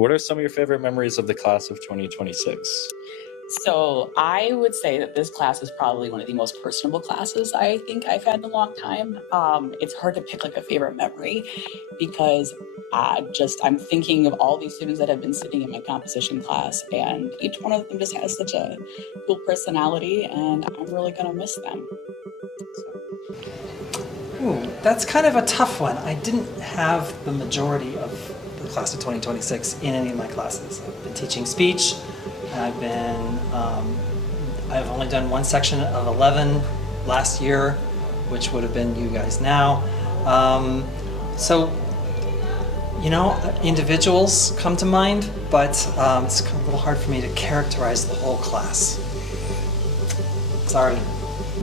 What are some of your favorite memories of the class of 2026? So I would say that this class is probably one of the most personable classes I think I've had in a long time. It's hard to pick like a favorite memory because I'm thinking of all these students that have been sitting in my composition class, and each one of them just has such a cool personality, and I'm really gonna miss them. Ooh, that's kind of a tough one. I didn't have the majority of the class of 2026 in any of my classes. I've been teaching speech. I've only done one section of 11 last year, which would have been you guys now. Individuals come to mind, but it's a little hard for me to characterize the whole class. Sorry.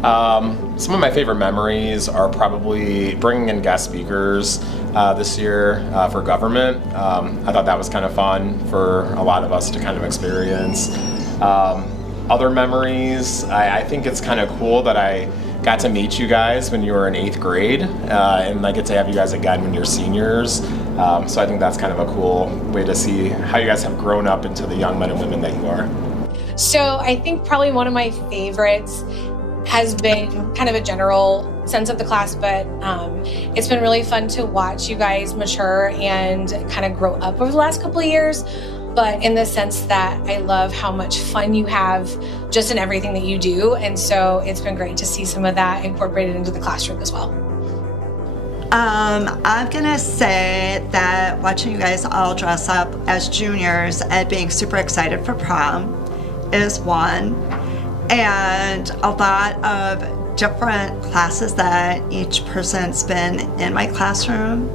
Some of my favorite memories are probably bringing in guest speakers this year for government. I thought that was kind of fun for a lot of us to kind of experience. Other memories, I think it's kind of cool that I got to meet you guys when you were in 8th grade, and I get to have you guys again when you're seniors. So I think that's kind of a cool way to see how you guys have grown up into the young men and women that you are. So I think probably one of my favorites has been kind of a general sense of the class, but it's been really fun to watch you guys mature and kind of grow up over the last couple of years, but in the sense that I love how much fun you have just in everything that you do. And so it's been great to see some of that incorporated into the classroom as well. I'm gonna say that watching you guys all dress up as juniors and being super excited for prom is one. And a lot of different classes that each person's been in my classroom,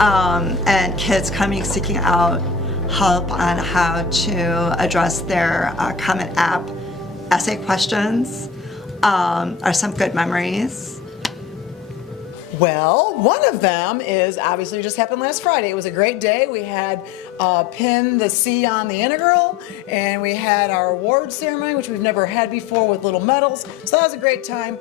and kids coming seeking out help on how to address their Common App essay questions are some good memories. Well, one of them is obviously just happened last Friday. It was a great day. We had pinned the C on the integral, and we had our award ceremony, which we've never had before, with little medals. So that was a great time.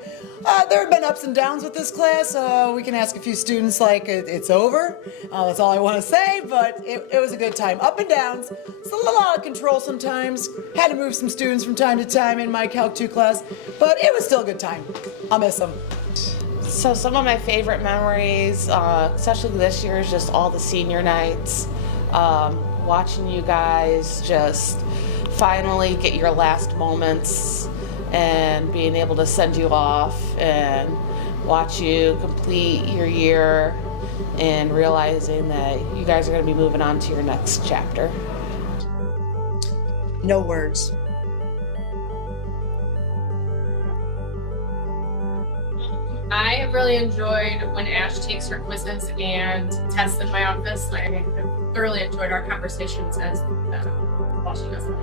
There have been ups and downs with this class. We can ask a few students like it's over. That's all I want to say, but it was a good time. Up and downs. It's a little out of control sometimes. Had to move some students from time to time in my Calc 2 class, but it was still a good time. I'll miss them. So some of my favorite memories, especially this year, is just all the senior nights. Watching you guys just finally get your last moments and being able to send you off and watch you complete your year and realizing that you guys are going to be moving on to your next chapter. No words. I have really enjoyed when Ash takes her quizzes and tests in my office. I thoroughly enjoyed our conversations as while she does them.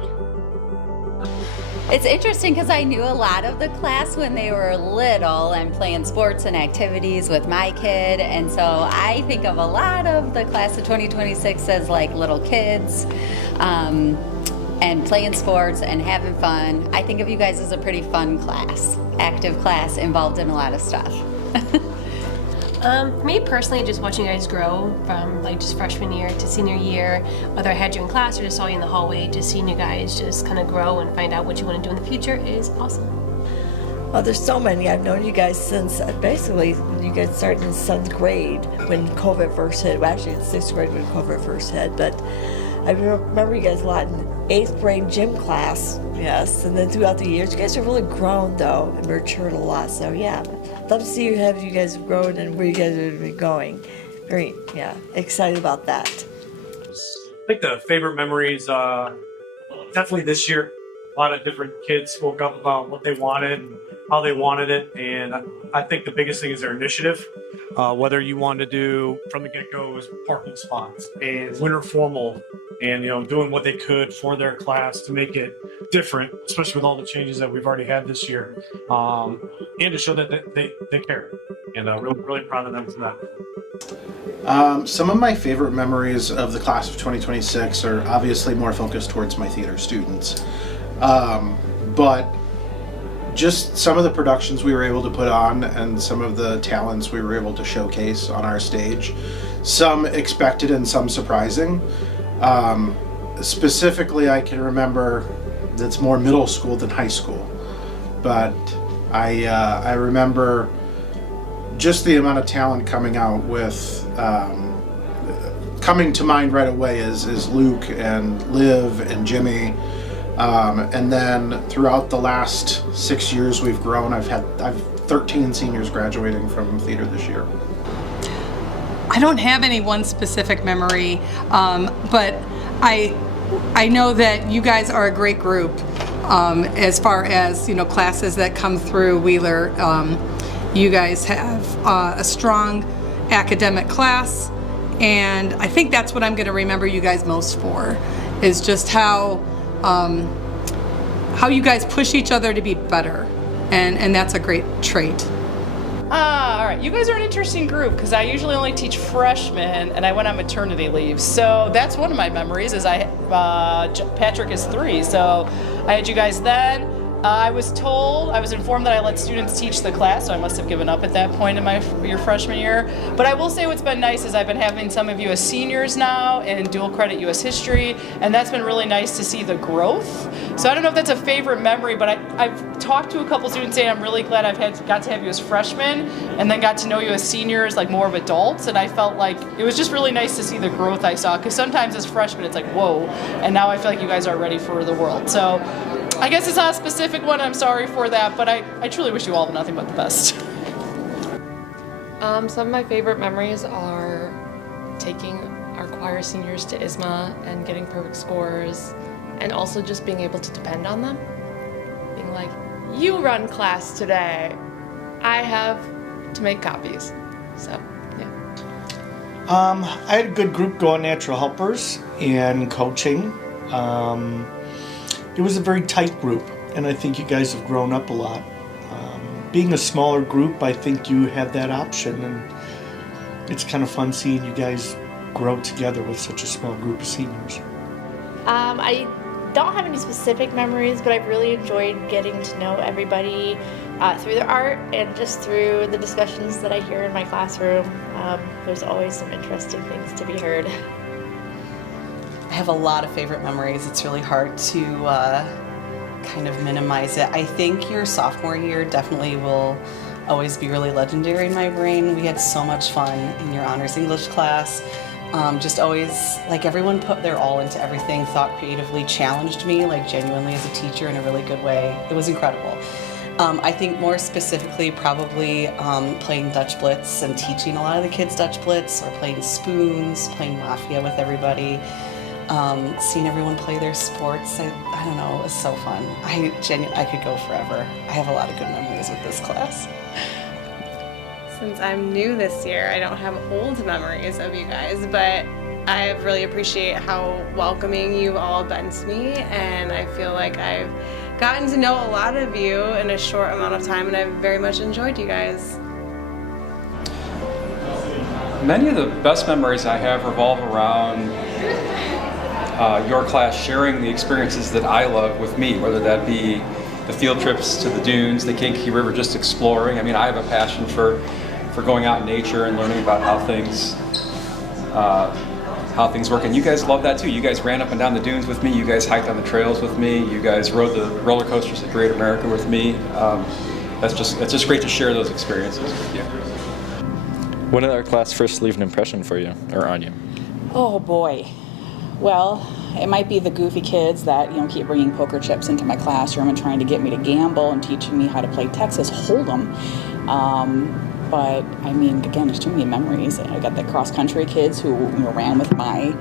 It's interesting because I knew a lot of the class when they were little and playing sports and activities with my kid, and so I think of a lot of the class of 2026 as like little kids and playing sports and having fun. I think of you guys as a pretty fun class, active class, involved in a lot of stuff. For me personally, just watching you guys grow from like just freshman year to senior year, whether I had you in class or just saw you in the hallway, just seeing you guys just kind of grow and find out what you want to do in the future is awesome. Well, there's so many. I've known you guys since basically you guys started in 7th grade when COVID first hit. Well, actually, it's 6th grade when COVID first hit, but I remember you guys a lot in 8th grade gym class, yes, and then throughout the years. You guys have really grown, though, and matured a lot, so yeah. Love to see you have you guys grown and where you guys are going to be going. Very, yeah, excited about that. I think the favorite memories, definitely this year. A lot of different kids spoke up about what they wanted and how they wanted it, and I think the biggest thing is their initiative. Whether you want to do from the get-go is parking spots and winter formal, and doing what they could for their class to make it different, especially with all the changes that we've already had this year, and to show that they care. And really proud of them for that. Some of my favorite memories of the class of 2026 are obviously more focused towards my theater students. But just some of the productions we were able to put on and some of the talents we were able to showcase on our stage, some expected and some surprising. specifically I can remember that's more middle school than high school. But I remember just the amount of talent coming out with, coming to mind right away is Luke and Liv and Jimmy. And then throughout the last 6 years we've grown. I've 13 seniors graduating from theater this year. I don't have any one specific memory, but I know that you guys are a great group as far as, you know, classes that come through Wheeler. You guys have a strong academic class, and I think that's what I'm going to remember you guys most for, is just how you guys push each other to be better, and that's a great trait. All right, you guys are an interesting group because I usually only teach freshmen, and I went on maternity leave. So that's one of my memories. Is Patrick is 3, so I had you guys then. I was informed that I let students teach the class, so I must have given up at that point in your freshman year. But I will say what's been nice is I've been having some of you as seniors now in dual credit U.S. history, and that's been really nice to see the growth. So I don't know if that's a favorite memory, but I've talked to a couple students saying I'm really glad I've got to have you as freshmen, and then got to know you as seniors, like more of adults, and I felt like it was just really nice to see the growth I saw, because sometimes as freshmen it's like, whoa, and now I feel like you guys are ready for the world. So I guess it's not a specific one, I'm sorry for that, but I truly wish you all nothing but the best. Some of my favorite memories are taking our choir seniors to ISMA and getting perfect scores, and also just being able to depend on them. Being like, you run class today. I have to make copies. So, yeah. I had a good group going Natural Helpers and coaching. It was a very tight group, and I think you guys have grown up a lot. Being a smaller group, I think you have that option, and it's kind of fun seeing you guys grow together with such a small group of seniors. I don't have any specific memories, but I've really enjoyed getting to know everybody through their art and just through the discussions that I hear in my classroom. There's always some interesting things to be heard. I have a lot of favorite memories. It's really hard to kind of minimize it. I think your sophomore year definitely will always be really legendary in my brain. We had so much fun in your honors English class. Just always, like, everyone put their all into everything, thought creatively, challenged me, like, genuinely as a teacher in a really good way. It was incredible. I think more specifically probably playing Dutch Blitz and teaching a lot of the kids Dutch Blitz, or playing spoons, playing Mafia with everybody. Seeing everyone play their sports, I don't know, it was so fun. I could go forever. I have a lot of good memories with this class. Since I'm new this year, I don't have old memories of you guys, but I really appreciate how welcoming you've all been to me, and I feel like I've gotten to know a lot of you in a short amount of time, and I've very much enjoyed you guys. Many of the best memories I have revolve around your class sharing the experiences that I love with me, whether that be the field trips to the dunes, the Kankakee River, just exploring. I mean, I have a passion for going out in nature and learning about how things work, and you guys love that too. You guys ran up and down the dunes with me, you guys hiked on the trails with me, you guys rode the roller coasters at Great America with me. It's just great to share those experiences with you. When did our class first leave an impression for you, or on you? Oh boy. Well, it might be the goofy kids that, you know, keep bringing poker chips into my classroom and trying to get me to gamble and teaching me how to play Texas Hold'em. But I mean, again, there's too many memories. I got the cross-country kids who, you know, ran with my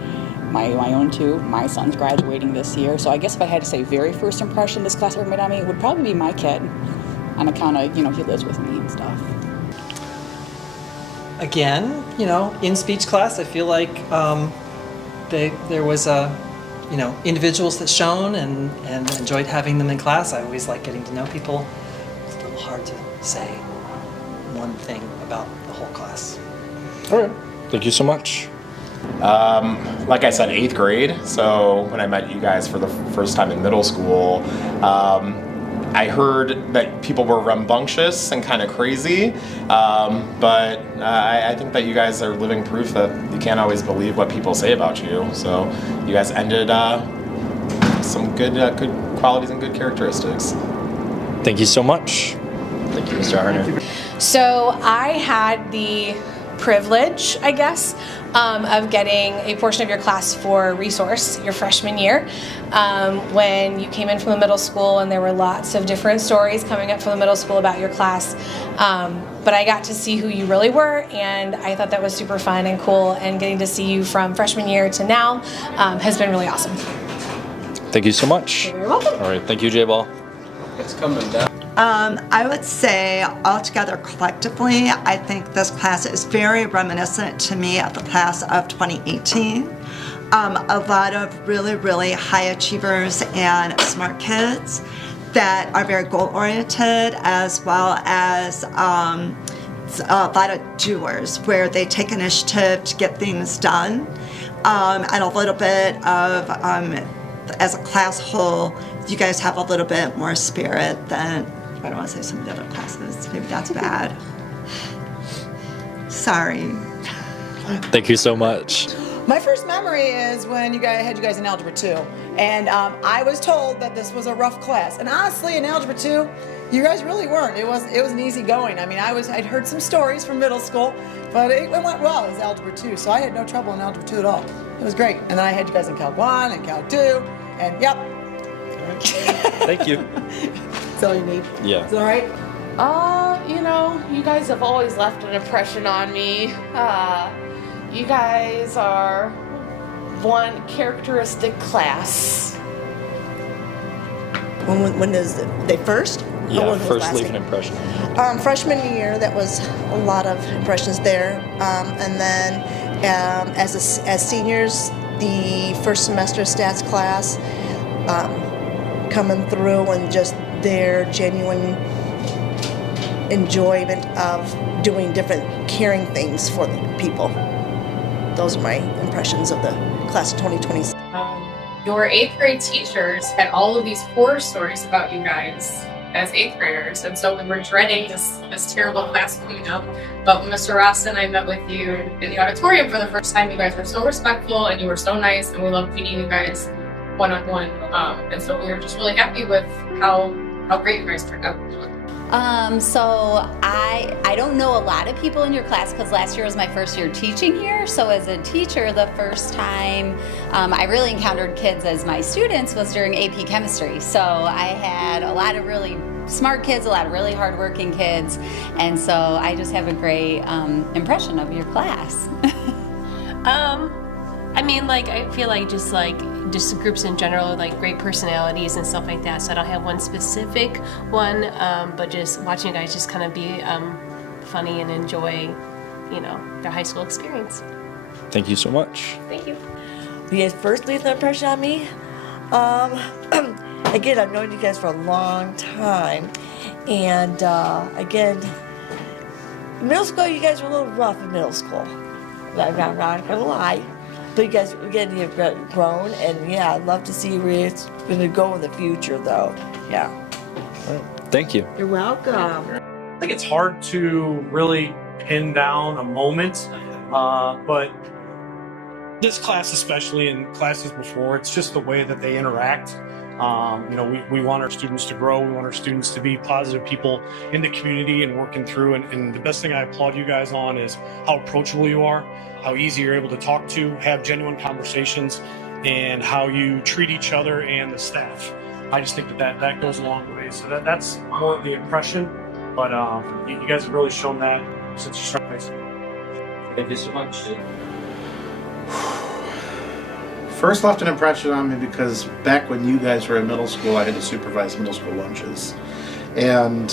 own two. My son's graduating this year, so I guess if I had to say very first impression this class ever made on me, it would probably be my kid, on account of, you know, he lives with me and stuff. Again, you know, in speech class, I feel like there was individuals that shone, and enjoyed having them in class. I always like getting to know people. It's a little hard to say one thing about the whole class. All right. Thank you so much. Like I said, 8th grade. So when I met you guys for the first time in middle school, I heard that people were rambunctious and kind of crazy, but I think that you guys are living proof that you can't always believe what people say about you. So you guys ended some good qualities and good characteristics. Thank you so much. Thank you, Mr. Harner. So I had the privilege, I guess, of getting a portion of your class for resource your freshman year when you came in from the middle school, and there were lots of different stories coming up from the middle school about your class. But I got to see who you really were, and I thought that was super fun and cool, and getting to see you from freshman year to now has been really awesome. Thank you so much. You're very welcome. All right, thank you, J-Ball. It's coming down. I would say altogether collectively, I think this class is very reminiscent to me of the class of 2018. A lot of really, really high achievers and smart kids that are very goal-oriented, as well as a lot of doers where they take initiative to get things done, and a little bit of, as a class whole, you guys have a little bit more spirit than, I don't want to say some of the other classes. Maybe that's bad. Sorry. Thank you so much. My first memory is when I had you guys in Algebra 2. And I was told that this was a rough class. And honestly, in Algebra 2, you guys really weren't. It was an easy going. I mean, I'd heard some stories from middle school, but it went well. It was Algebra 2, so I had no trouble in Algebra 2 at all. It was great. And then I had you guys in Calc 1 and Calc 2, and yep. Thank you. That's all you need. Yeah. Is that all right? You know, you guys have always left an impression on me. You guys are one characteristic class. When is the first? Yeah, first leave an impression. Freshman year, that was a lot of impressions there. And then as seniors, the first semester stats class, coming through and just their genuine enjoyment of doing different caring things for the people. Those are my impressions of the class of 2020. Your 8th grade teachers had all of these horror stories about you guys as 8th graders, and so we were dreading this terrible class coming up. But when Mr. Ross and I met with you in the auditorium for the first time, you guys were so respectful and you were so nice, and we loved meeting you guys one-on-one. And so we were just really happy with how great you guys turned out. So I don't know a lot of people in your class because last year was my first year teaching here. So as a teacher, the first time I really encountered kids as my students was during AP Chemistry. So I had a lot of really smart kids, a lot of really hardworking kids, and so I just have a great impression of your class. I mean, like, I feel like just groups in general, like great personalities and stuff like that. So I don't have one specific one, but just watching you guys just kind of be funny and enjoy, you know, their high school experience. Thank you so much. Thank you. You guys first leave the impression on me. Again, I've known you guys for a long time, and again, middle school, you guys were a little rough in middle school. I'm not gonna lie. But you guys, again, you've grown, and yeah, I'd love to see where it's going to go in the future, though. Yeah. Thank you. You're welcome. I think it's hard to really pin down a moment, but this class especially, and classes before, it's just the way that they interact. You know, we want our students to grow. We want our students to be positive people in the community and working through. And the best thing I applaud you guys on is how approachable you are, how easy you're able to talk to, have genuine conversations, and how you treat each other and the staff. I just think that goes a long way. So that's more of the impression. But you guys have really shown that since you started high school. Thank you so much. First left an impression on me because back when you guys were in middle school, I had to supervise middle school lunches. And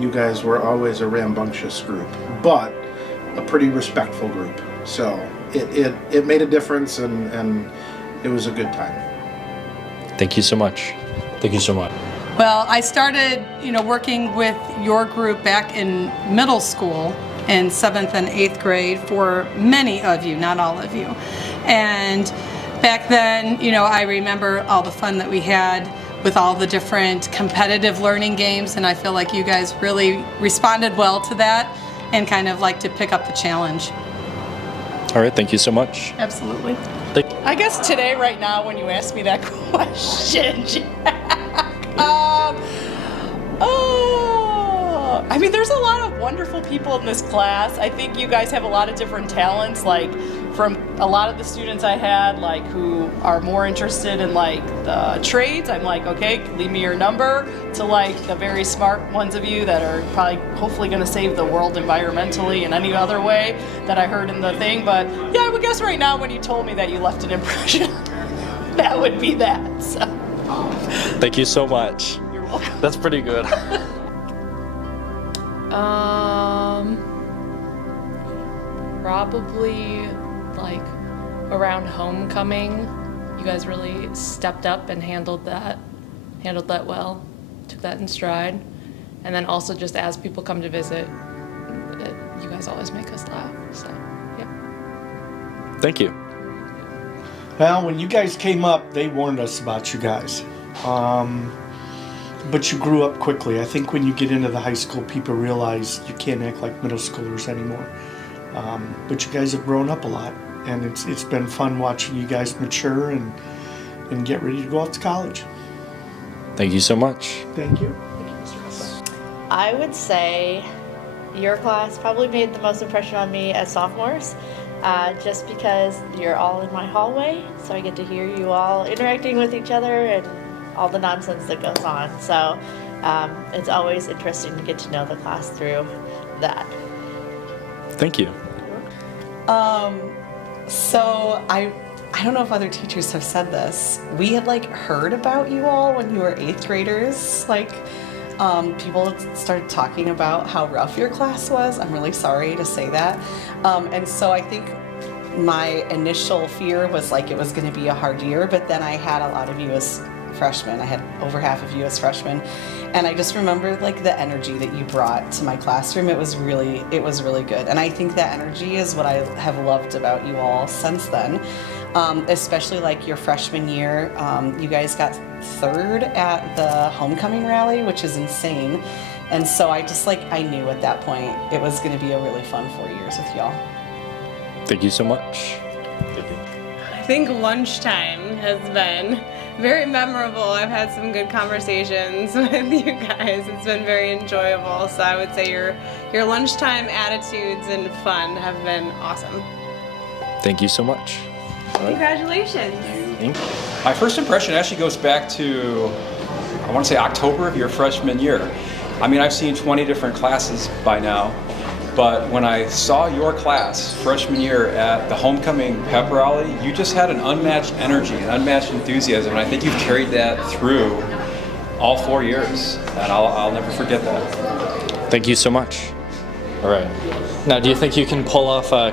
you guys were always a rambunctious group, but a pretty respectful group. So it made a difference, and it was a good time. Thank you so much. Thank you so much. Well, I started, working with your group back in middle school in 7th and 8th grade for many of you, not all of you. And back then, I remember all the fun that we had with all the different competitive learning games, and I feel like you guys really responded well to that and kind of like to pick up the challenge. All right, thank you so much. Absolutely. I guess today, right now, when you asked me that question, Jack, I mean, there's a lot of wonderful people in this class. I think you guys have a lot of different talents, like from a lot of the students I had, like who are more interested in like the trades. I'm like, okay, leave me your number, to like the very smart ones of you that are probably hopefully going to save the world environmentally in any other way that I heard in the thing. But yeah, I would guess right now when you told me that you left an impression, that would be that. So. Thank you so much. You're welcome. That's pretty good. Probably like around homecoming, you guys really stepped up and handled that well, took that in stride. And then also just as people come to visit, you guys always make us laugh, so yeah. Thank you. Well, when you guys came up, they warned us about you guys. But you grew up quickly. I think when you get into the high school, people realize you can't act like middle schoolers anymore. But you guys have grown up a lot, and it's been fun watching you guys mature and get ready to go off to college. Thank you so much. Thank you. I would say your class probably made the most impression on me as sophomores, just because you're all in my hallway, so I get to hear you all interacting with each other and all the nonsense that goes on. So it's always interesting to get to know the class through that. Thank you. So I don't know if other teachers have said this. We had like heard about you all when you were 8th graders. Like people started talking about how rough your class was. I'm really sorry to say that. And so I think my initial fear was like it was going to be a hard year, but then I had a lot of you as freshmen. I had over half of you as freshmen, and I just remember like the energy that you brought to my classroom. It was really good, and I think that energy is what I have loved about you all since then. Especially like your freshman year, you guys got 3rd at the homecoming rally, which is insane. And so I knew at that point it was going to be a really fun 4 years with y'all. Thank you so much. I think lunchtime has been very memorable. I've had some good conversations with you guys. It's been very enjoyable. So I would say your lunchtime attitudes and fun have been awesome. Thank you so much. Congratulations. Thank you. My first impression actually goes back to, I want to say October of your freshman year. I mean, I've seen 20 different classes by now, but when I saw your class freshman year at the homecoming pep rally, you just had an unmatched energy, an unmatched enthusiasm, and I think you've carried that through all 4 years, and I'll never forget that. Thank you so much. All right. Now, do you think you can pull off a